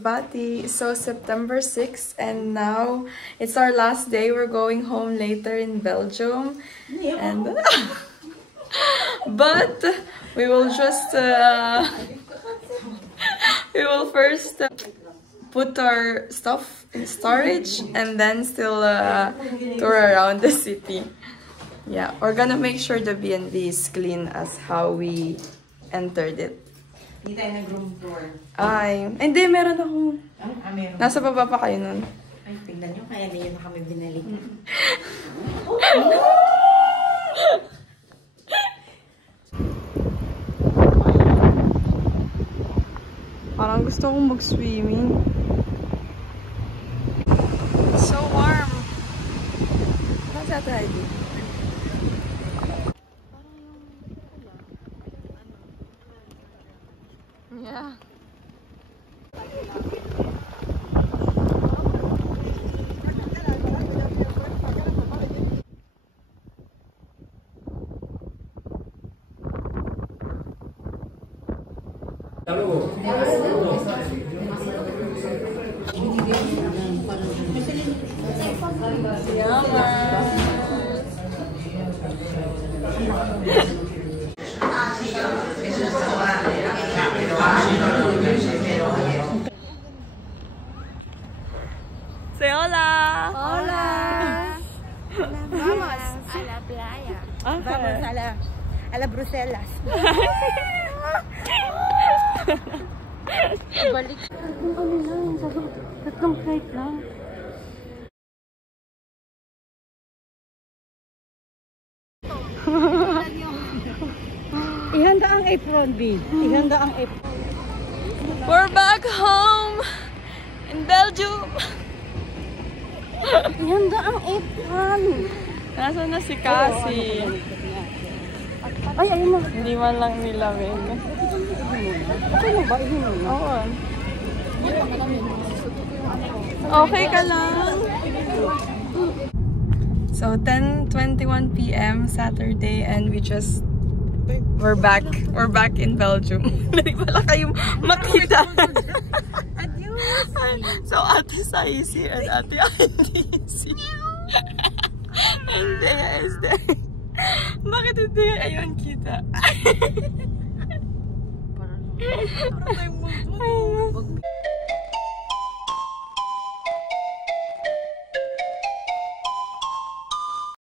Bati. So September 6th, and now it's our last day. We're going home later in Belgium, and but we will just we will first put our stuff in storage and then still tour around the city. Yeah, we're gonna make sure the B&B is clean as how we entered it. Hindi tayo nag-room tour. Ay, hindi, meron ako. Meron. Nasa baba pa kayo nun. Ay, tingnan nyo, kaya niyo na kami binalik. Parang gusto kong mag-swimming. It's so warm. How's that ID? Yeah. Say hola. Hola. Vamos a la playa. Okay. Vamos a la Bruselas. Balik. Tatlong flight lang. Ihanda ang apron, B. Ihanda ang apron. We're back home in Belgium. Ihanda ang apron. Nasaan na si Cassie? Ay, ayun na. Hindi man lang nilamig. Okay na ba? Ihin mo na. Oo. Okay ka lang. So 10:21 p.m. Saturday, and we're back in Belgium. Hindi pala kayo makita. So Ate Saisi and Ate Andisi. And Dea is there. Bakit hindi ayun kita? Parang